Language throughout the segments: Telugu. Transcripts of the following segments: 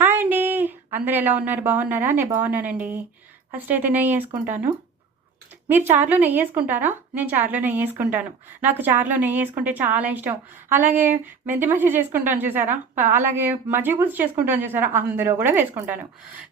హాయ్ అండి. అందరూ ఎలా ఉన్నారు? బాగున్నారా? నేను బాగున్నానండి. ఫస్ట్ అయితే నెయ్యి వేసుకుంటాను. మీరు చారులో నెయ్యి వేసుకుంటారా? నేను చారులో నెయ్యి వేసుకుంటాను. నాకు చారులో నెయ్యి వేసుకుంటే చాలా ఇష్టం. అలాగే మెంతి మజ్జిగ చేసుకుంటాను చూసారా? అలాగే మజ్జిగ పులుసు చేసుకుంటాను చూసారా? అందులో కూడా వేసుకుంటాను.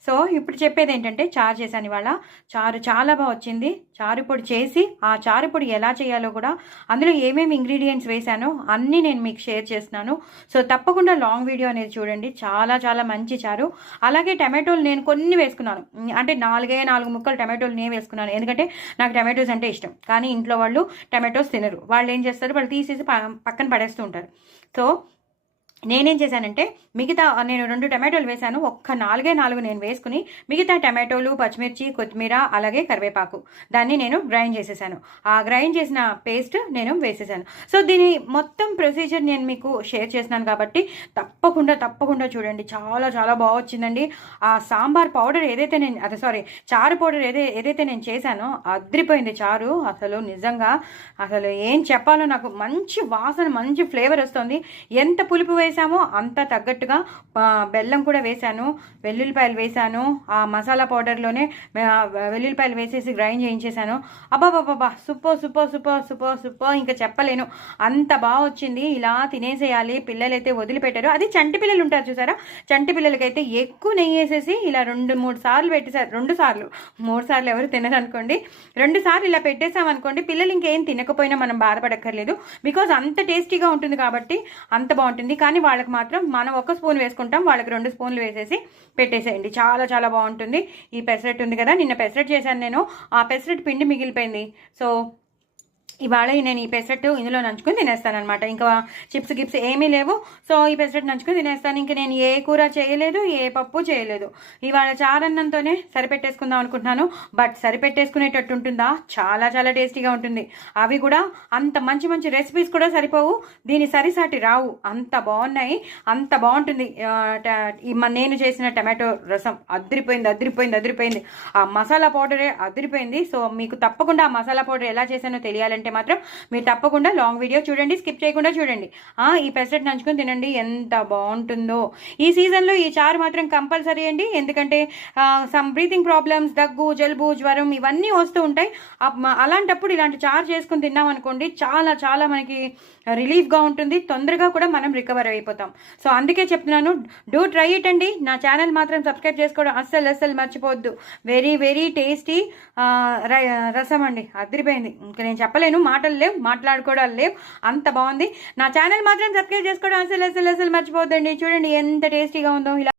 సో ఇప్పుడు చెప్పేది ఏంటంటే చారు చేశాను ఇవాళ. చారు చాలా బాగా వచ్చింది. చారు పొడి చేసి ఆ చారు పొడి ఎలా చేయాలో కూడా అందులో ఏమేమి ఇంగ్రీడియంట్స్ వేశానో అన్నీ నేను మీకు షేర్ చేస్తున్నాను. సో తప్పకుండా లాంగ్ వీడియో అనేది చూడండి. చాలా చాలా మంచి చారు. అలాగే టమాటోలు నేను కొన్ని వేసుకున్నాను. అంటే 4 ముక్కలు టమాటోలు నేను వేసుకున్నాను. ఎందుకంటే నాకు టమాటోస్ అంటే ఇష్టం. కానీ ఇంట్లో వాళ్ళు టమాటోస్ తినరు. వాళ్ళు ఏం చేస్తారు, వాళ్ళు తీసేసి పక్కన పడేస్తూ ఉంటారు. సో నేనేం చేశానంటే మిగతా నేను 2 టమాటోలు వేశాను. ఒక్క 4 నేను వేసుకుని మిగతా టమాటోలు, పచ్చిమిర్చి, కొత్తిమీర అలాగే కరివేపాకు దాన్ని నేను గ్రైండ్ చేసేసాను. ఆ గ్రైండ్ చేసిన పేస్ట్ నేను వేసేసాను. సో దీని మొత్తం ప్రొసీజర్ నేను మీకు షేర్ చేస్తున్నాను కాబట్టి తప్పకుండా చూడండి. చాలా చాలా బాగా వచ్చిందండి. ఆ సాంబార్ పౌడర్ ఏదైతే నేను చారు పౌడర్ ఏదైతే నేను చేశానో అద్రిపోయింది చారు. అసలు నిజంగా అసలు ఏం చెప్పాలో, నాకు మంచి వాసన, మంచి ఫ్లేవర్ వస్తుంది. ఎంత పులుపు వేసామో అంత తగ్గట్టుగా బెల్లం కూడా వేశాను, వెల్లుల్లిపాయలు వేశాను. ఆ మసాలా పౌడర్లోనే వెల్లుల్లిపాయలు వేసేసి గ్రైండ్ చేయించేశాను. అబ్బాబాబా సూపర్ ఇంకా చెప్పలేను, అంత బాగా వచ్చింది. ఇలా తినేసేయాలి. పిల్లలైతే వదిలిపెట్టారు. అది చంటి పిల్లలు ఉంటారు చూసారా? చంటి పిల్లలకైతే ఎక్కువ నెయ్యి వేసేసి ఇలా 2-3 సార్లు పెట్టేసారు. 2 సార్లు, 3 సార్లు ఎవరు తినరు అనుకోండి. 2 సార్లు ఇలా పెట్టేసామనుకోండి, పిల్లలు ఇంకేం తినకపోయినా మనం బాధపడక్కర్లేదు. బికాజ్ అంత టేస్టీగా ఉంటుంది కాబట్టి అంత బాగుంటుంది. కానీ వాళ్ళకి మాత్రం మనం 1 స్పూన్ వేసుకుంటాం, వాళ్ళకి 2 స్పూన్లు వేసేసి పెట్టేసేయండి. చాలా చాలా బాగుంటుంది. ఈ పెసరట్టు ఉంది కదా, నిన్న పెసరట్టు చేశాను నేను. ఆ పెసరట్టు పిండి మిగిలిపోయింది. సో ఇవాళ నేను ఈ పెసరట్టు ఇందులో నంచుకొని తినేస్తాను అనమాట. ఇంకా చిప్స్ గిప్స్ ఏమీ లేవు. సో ఈ పెసరట్టు నంచుకొని తినేస్తాను. ఇంకా నేను ఏ కూర చేయలేదు, ఏ పప్పు చేయలేదు. ఇవాళ చారన్నంతోనే సరిపెట్టేసుకుందాం అనుకుంటున్నాను. బట్ సరిపెట్టేసుకునేటట్టు ఉంటుందా? చాలా చాలా టేస్టీగా ఉంటుంది. అవి కూడా అంత మంచి మంచి రెసిపీస్ కూడా సరిపోవు, దీని సరిసాటి రావు. అంత బాగున్నాయి, అంత బాగుంటుంది. నేను చేసిన టమాటో రసం అదిరిపోయింది. ఆ మసాలా పౌడరే అదిరిపోయింది. సో మీకు తప్పకుండా ఆ మసాలా పౌడర్ ఎలా చేశానో తెలియాలంటే మాత్రం మీరు తప్పకుండా లాంగ్ వీడియో చూడండి, స్కిప్ చేయకుండా చూడండి. ఈ పెసరట్టు నంచుకొని తినండి, ఎంత బాగుంటుందో. ఈ సీజన్లో ఈ చారు మాత్రం కంపల్సరీ అండి. ఎందుకంటే సమ్ బ్రీతింగ్ ప్రాబ్లమ్స్, దగ్గు, జలుబు, జ్వరం ఇవన్నీ వస్తూ ఉంటాయి. అలాంటప్పుడు ఇలాంటి చారు చేసుకుని తిన్నాం అనుకోండి, చాలా చాలా మనకి రిలీఫ్గా ఉంటుంది. తొందరగా కూడా మనం రికవర్ అయిపోతాం. సో అందుకే చెప్తున్నాను, డూ ట్రై ఇట్ అండి. నా ఛానల్ మాత్రం సబ్స్క్రైబ్ చేసుకోవడం అస్సలు మర్చిపోవద్దు. వెరీ వెరీ టేస్టీ రసం అండి, అదిరిపోయింది. ఇంకా నేను చెప్పలేను, మాటలు లేవు, మాట్లాడుకోవడాలు లేవు, అంత బాగుంది. నా ఛానల్ మాత్రం సబ్స్క్రైబ్ చేసుకోవడం అస్సలు మర్చిపోవద్దండి. చూడండి ఎంత టేస్టీగా ఉందో. ఇలా